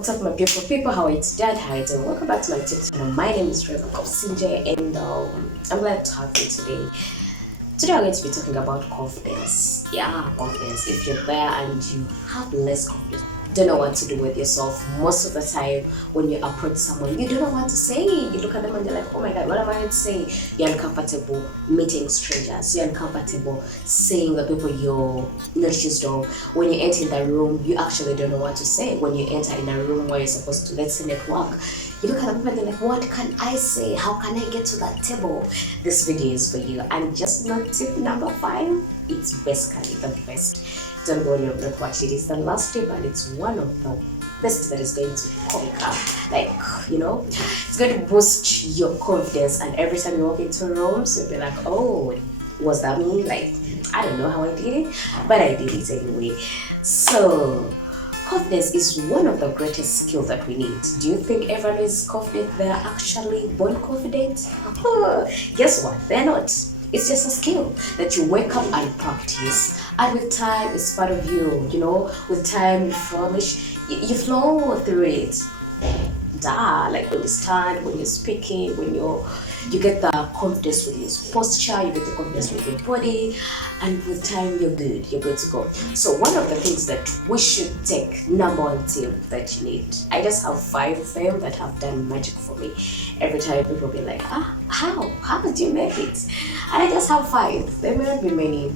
What's up, my beautiful people? How are you today? How are you doing? Welcome back to my YouTube channel. My name is Rewire, and I'm glad to have you today. Today, I'm going to be talking about confidence. Yeah, confidence. If you're there and you have less confidence, don't know what to do with yourself. Most of the time, when you approach someone, you don't know what to say. You look at them and you're like, oh my God, what am I going to say? You're uncomfortable meeting strangers. You're uncomfortable seeing the people you're not used to. When you enter in the room, you actually don't know what to say. When you enter in a room where you're supposed to, let's say, network, you look at the people and you're like, what can I say? How can I get to that table? This video is for you. And just not tip number 5, it's basically the best. Don't go on your not watch it. It's the last tip and it's one of the best that is going to conquer. It's going to boost your confidence, and every time you walk into rooms, you'll be like, oh, was that me? Like, I don't know how I did it, but I did it anyway. So confidence is one of the greatest skills that we need. Do you think everyone is confident? They're actually born confident? Guess what? They're not. It's just a skill that you wake up and practice. And with time, it's part of you. With time, you flourish. You flow through it. Like when you stand, when you're speaking, when you get the confidence with your posture, you get the confidence with your body, and with time you're good to go. So one of the things that we should take, number 1 tip that you need, I just have 5 of them that have done magic for me. Every time people be like, how did you make it? And I just have 5. There may not be many.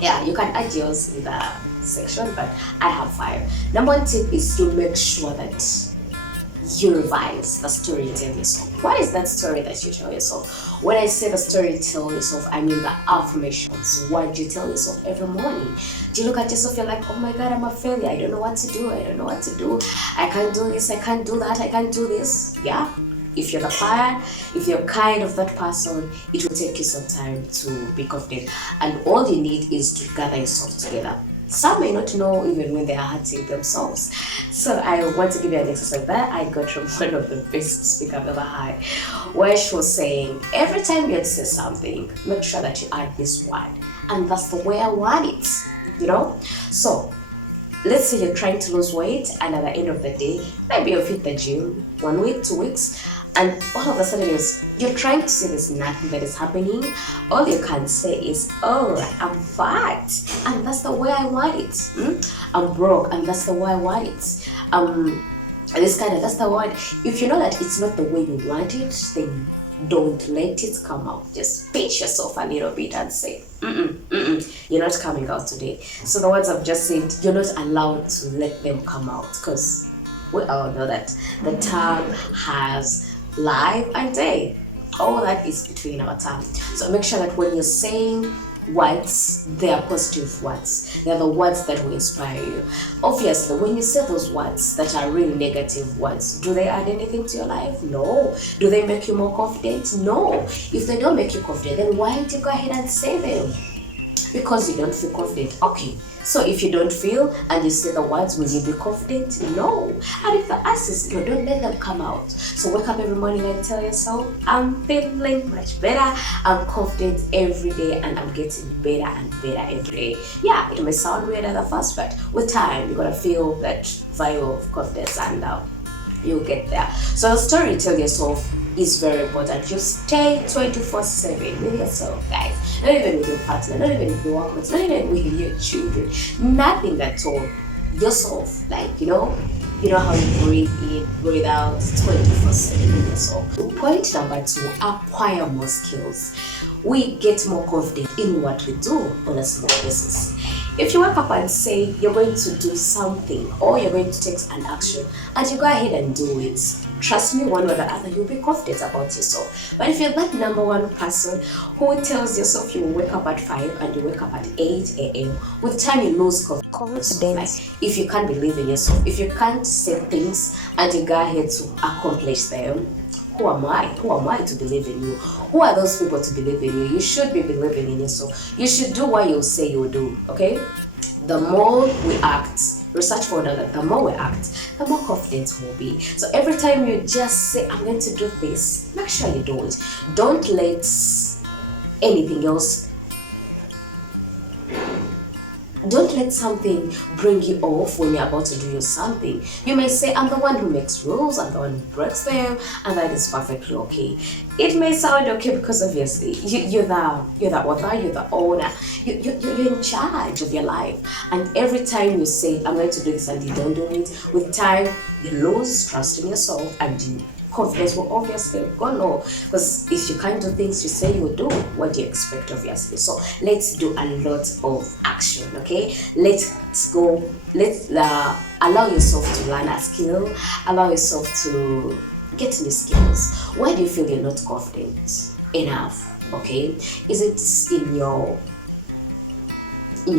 Yeah, you can add yours in the section, but I have 5. Number 1 tip is to make sure that you revise the story you tell yourself. What is that story that you tell yourself? When I say the story you tell yourself, I mean the affirmations. What do you tell yourself every morning? Do you look at yourself, you're like, oh my God, I'm a failure. I don't know what to do. I can't do this. I can't do that. I can't do this. Yeah. If you're the fire, if you're kind of that person, it will take you some time to be confident. And all you need is to gather yourself together. Some may not know even when they are hurting themselves. So I want to give you an exercise that I got from one of the best speakers I've ever had, where she was saying, every time you say something, make sure that you add this word. And that's the way I want it, So let's say you're trying to lose weight, and at the end of the day, maybe you've hit the gym 1 week, 2 weeks, and all of a sudden you're trying to say there's nothing that is happening. All you can say is, oh, I'm fat, and that's the way I want it. I'm broke, and that's the way I want it. That's the word. If you know that it's not the way you want it, then don't let it come out. Just pinch yourself a little bit and say, you're not coming out today. So the words I've just said, you're not allowed to let them come out, because we all know that the tongue has life and day. All that is between our tongue. So make sure that when you're saying words, they are positive words. They are the words that will inspire you. Obviously, when you say those words that are really negative words, do they add anything to your life? No. Do they make you more confident? No. If they don't make you confident, then why don't you go ahead and say them? Because you don't feel confident. Okay. So if you don't feel and you say the words, will you be confident? No. And if the answer is no, don't let them come out. So wake up every morning and tell yourself, I'm feeling much better. I'm confident every day, and I'm getting better and better every day. Yeah, it may sound weird at the first, but with time, you're going to feel that vibe of confidence, and you'll get there. So the story you tell yourself is very important. You stay 24/7 with yourself, guys. Not even with your partner, not even with your workmates, not even with your children. Nothing at all. Yourself, you know how you breathe in, breathe out, 24/7 with yourself. Point number 2, acquire more skills. We get more confident in what we do on a small basis. If you wake up and say you're going to do something, or you're going to take an action, and you go ahead and do it, trust me, one way or the other, you'll be confident about yourself. But if you're that number 1 person who tells yourself you will wake up at 5 and you wake up at 8 a.m., with time you lose confidence. If you can't believe in yourself, if you can't say things and you go ahead to accomplish them, who am I? Who am I to believe in you? Who are those people to believe in you? You should be believing in yourself. You should do what you say you'll do, okay? The more we act, research found out that the more we act, the more confident we'll be. So every time you just say, I'm going to do this, make sure you do it. Don't let anything else Don't let something bring you off when you're about to do something. You may say, I'm the one who makes rules, I'm the one who breaks them, and that is perfectly okay. It may sound okay because obviously you're the author, you're the owner, you're in charge of your life. And every time you say, I'm going to do this, and you don't do it, with time, you lose trust in yourself, and confidence will obviously go low, because if you can't do things you say you will do, what do you expect obviously? So let's do a lot of action, okay? Let's allow yourself to learn a skill, allow yourself to get new skills. Why do you feel you're not confident enough? Okay, is it in your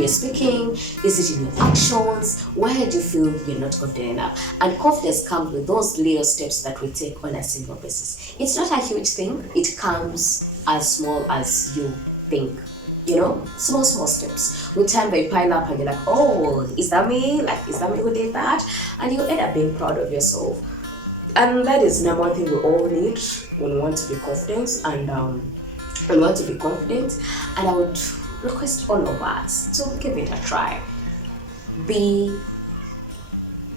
speaking? Is it in your actions? Why do you feel you're not confident enough? And confidence comes with those little steps that we take on a single basis. It's not a huge thing. It comes as small as you think. Small steps. With time they pile up and you're like, oh, is that me? Is that me who did that? And you end up being proud of yourself. And that is number one thing we all need when we want to be confident. And I would request all of us to give it a try. Be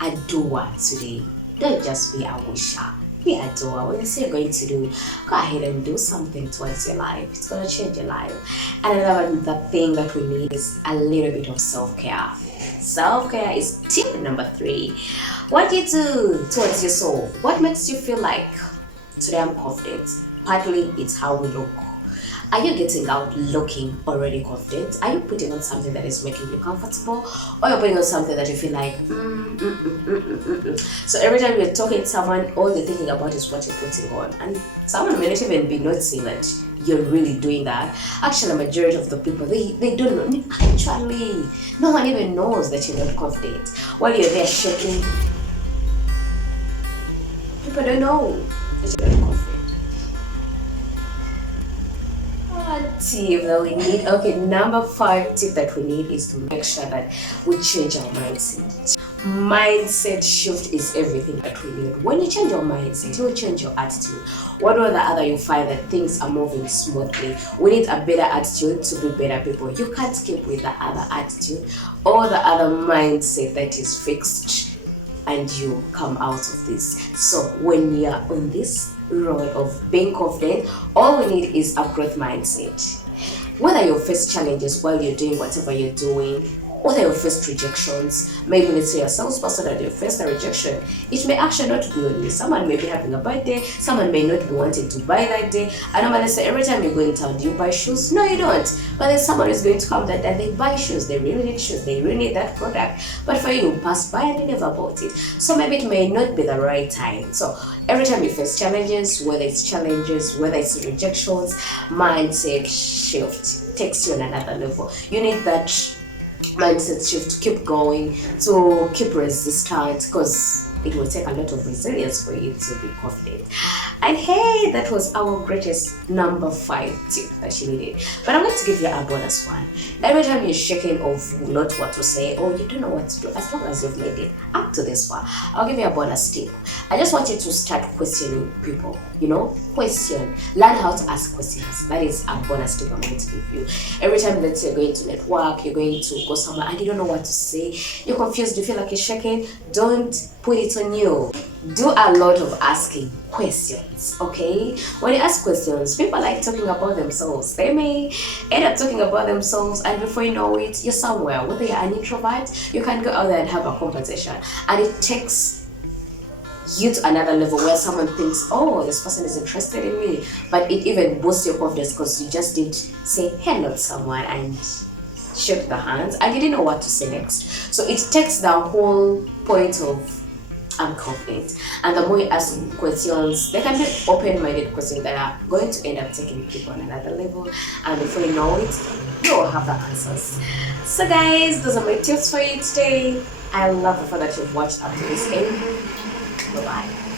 a doer today. Don't just be a wisher. Be a doer. When you say you're going to do, go ahead and do something towards your life. It's going to change your life. And another thing that we need is a little bit of self-care. Self-care is tip number 3. What do you do towards yourself? What makes you feel like, today I'm confident? Partly it's how we look. Are you getting out looking already confident? Are you putting on something that is making you comfortable? Or you're putting on something that you feel like, So every time you're talking to someone, all you're thinking about is what you're putting on. And someone may not even be noticing that you're really doing that. Actually, the majority of the people, they don't know. Actually, no one even knows that you're not confident. While you're there shaking, people don't know that you're not confident. Tip that we need. Okay, number 5 tip that we need is to make sure that we change our mindset. Mindset shift is everything that we need. When you change your mindset, you will change your attitude. One way or the other, you find that things are moving smoothly. We need a better attitude to be better people. You can't keep with the other attitude or the other mindset that is fixed, and you come out of this. So when you're on this road of being confident, all we need is a growth mindset. Whether you face challenges while you're doing whatever you're doing, whether you face rejections, maybe let's say you're a salesperson and you face a rejection, it may actually not be on you. Someone may be having a bad day, someone may not be wanting to buy that day. I normally say every time you go in town, do you buy shoes? No, you don't. But then someone is going to come that day and they buy shoes, they really need shoes, they really need that product. But for you, you pass by and you never bought it. So maybe it may not be the right time. So every time you face challenges, whether it's rejections, mindset shift takes you on another level. You need that mindset shift to keep going, to keep resistant, because it will take a lot of resilience for you to be confident. And hey, that was our greatest number 5 tip that you needed. But I'm going to give you a bonus one. Every time you're shaking of not what to say or you don't know what to do, as long as you've made it up to this far, I'll give you a bonus tip. I just want you to start questioning people. Question. Learn how to ask questions. That is a bonus tip I'm going to give you. Every time that you're going to network, you're going to go somewhere and you don't know what to say, you're confused, you feel like you're shaking, don't put it on you. Do a lot of asking questions, okay? When you ask questions, people like talking about themselves. They may end up talking about themselves, and before you know it, you're somewhere. Whether you're an introvert, you can go out there and have a conversation, and it takes you to another level where someone thinks, oh, this person is interested in me. But it even boosts your confidence because you just did say hello to someone and shook the hands and you didn't know what to say next. So it takes the whole point of I'm confident. And the more you ask questions, they can be open-minded questions that are going to end up taking people on another level. And before you know it, you will have the answers. So guys, those are my tips for you today. I love the fact that you've watched up to this end. Bye-bye.